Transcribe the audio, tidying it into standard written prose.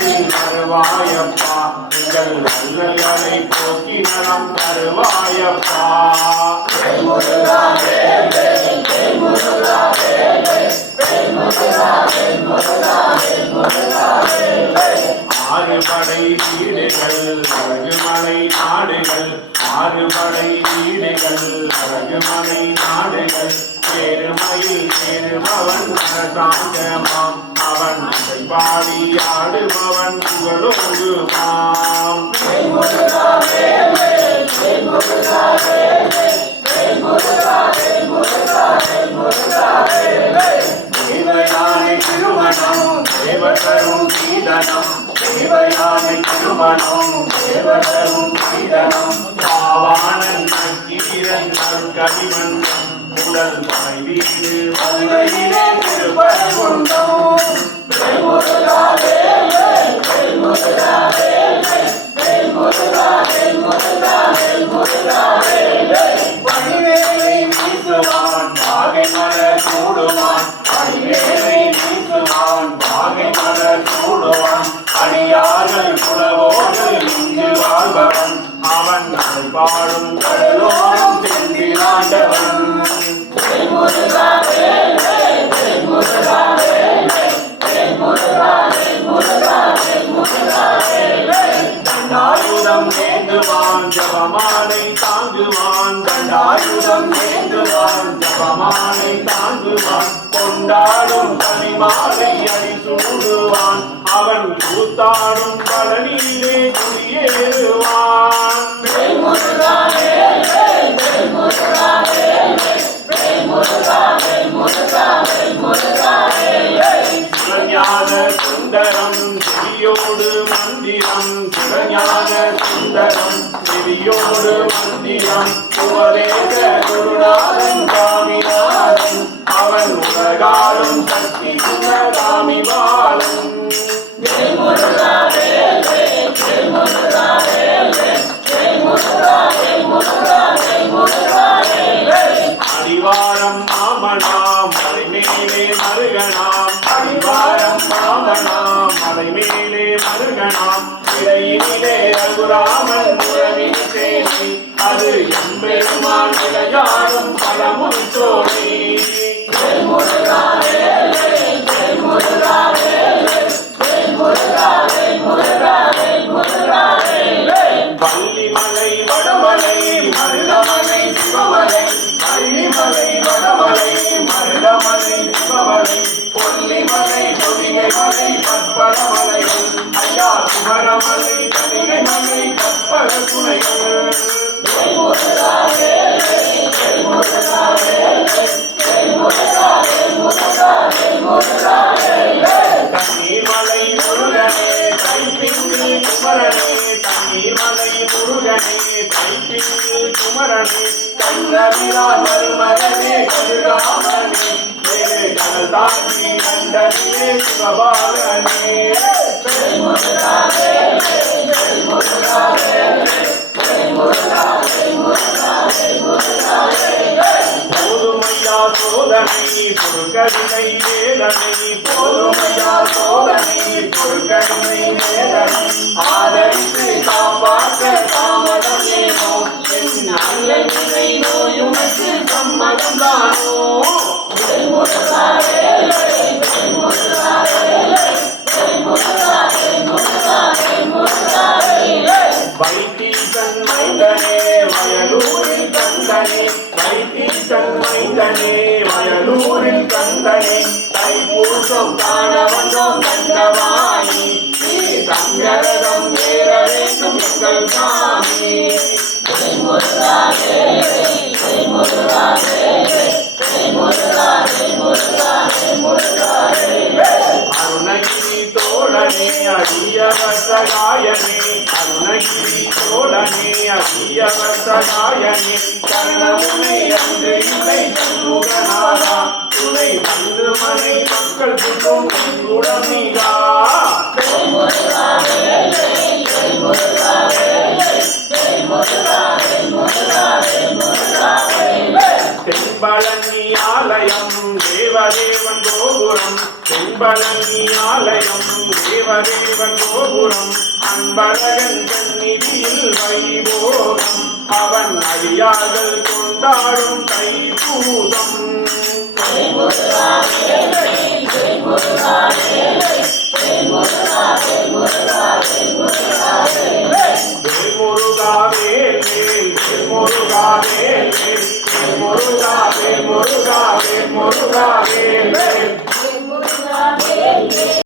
காட்டில் வருவாயப்பா எங்கள் அல்லல்களை போக்கி நலம் தருவாயப்பா ஆறுபடை வீடுகள் அழகுமலை நாடுகள் ஆறுபடை வீடுகள் அழகுமலை நாடுகள் சேருமையில் சேருபவன் அரசாங்கமாம் அவன் பாடி ஆடுபவன் புகழோடுமாம் தேவயானை திருமணம் தேவதரும் சீதனம் தேவயானை திருமணம் தேவதரும் சீதனம் பாவானன் நக்கீரன் கவிமன்றம் உடல் மனை வீடு மதுரையிலே திருப்பரங்குன்றம் பணிவேலை வீசுவான் பாகை மலர் சூடுவான் பணிவேலை வீசுவான் பாகை மலர் சூடுவான் அடியார்கள் புலவோர்கள் இங்கு வாழ்பவன் அவன் அதை பாடும் கடலோரம் செந்தில் ஆண்டவன் தண்டாயுதம் ஏந்துவான் ஜபமாலை தாங்குவான் தண்டாயுதம் ஏந்துவான் ஜபமாலை தாங்குவான் கொண்டாடும் தனிமாலை அடி சூடுவான் அவன் கூத்தாடும் பழனியிலே குடியேறுவான் சிவஞான சுந்தரம் செவியோடு மந்திரம் சிவஞான சுந்தரம் செவியோடு மந்திரம் உபதேச குருநாதன் சாமிநாதன் அவன் உலகாலும் சக்தி சுந்தராமி பாலன் அடிவாரம் மாமனாம் மலை மேலே மருகனாம் அடிவாரம் மாமனாம் மலை மேலே மருகனாம் இடையிலே ரகுராமன் உறவி சேனை அது எம்பெருமான் விளையாடும் பழமுன் சோழி பள்ளிமலை வடமலை மருதமலை சிவமலை பள்ளிமலை வடமலை மருதமலை சிவமலை பொன்னிமலை பொதிகை மலை பற்படமலைகள் ஐயா குமரமலை தனிகை மலை கற்பக துணைகள் தண்ணீர்மலை முருகனே தைப்பிங்கு குமரனே தண்ணீர்மலை முருகனே தைப்பிங்கு குமரனே கண்ணவிரான் மருமகனே கருராமனே மேலே கடல் தாண்டி கண்டனிலே சிவபாலனே போதுமையா சோதனை பொருட்களினை வேதனை போதுமையா சோதனை பொருட்களினை வேதனை ஆதரித்து காப்பாற்ற தாமதமேனோ என் நல்ல நிலை நோயுமக்கு சம்மதம் தானோ வைத்தீசன் மைந்தனே வயலூரில் கந்தனே வைத்தீசன் மைந்தனே வயலூரில் கந்தனே தைப்பூசம் காண வந்தோம் கண்டவாணி நீ தங்கரதம் ஏற வேண்டும் எங்கள் சாமி அருணகிரி தோழனே அடியவர் சகாயனே அருணகிரி தோழனே அடியவர் சகாயனே கரணமுனை அன்று இல்லை சண்முகநாதா துணை வந்து மனை மக்கள் குட்டும் குடமிகா தென்பழனி ஆலயம் தேவதேவன் கோபுரம் தென்பழனி ஆலயம் தேவதேவன் தேவன் கோபுரம் அன்பழகன் சந்நிதியில் வைபோகம் அவன் அடியார்கள் கொண்டாடும் தைப்பூசம் முருகா வேல் வேல் முருகா வேல் வேல் முருகா வேல் முருகா வேல் முருகா வேல்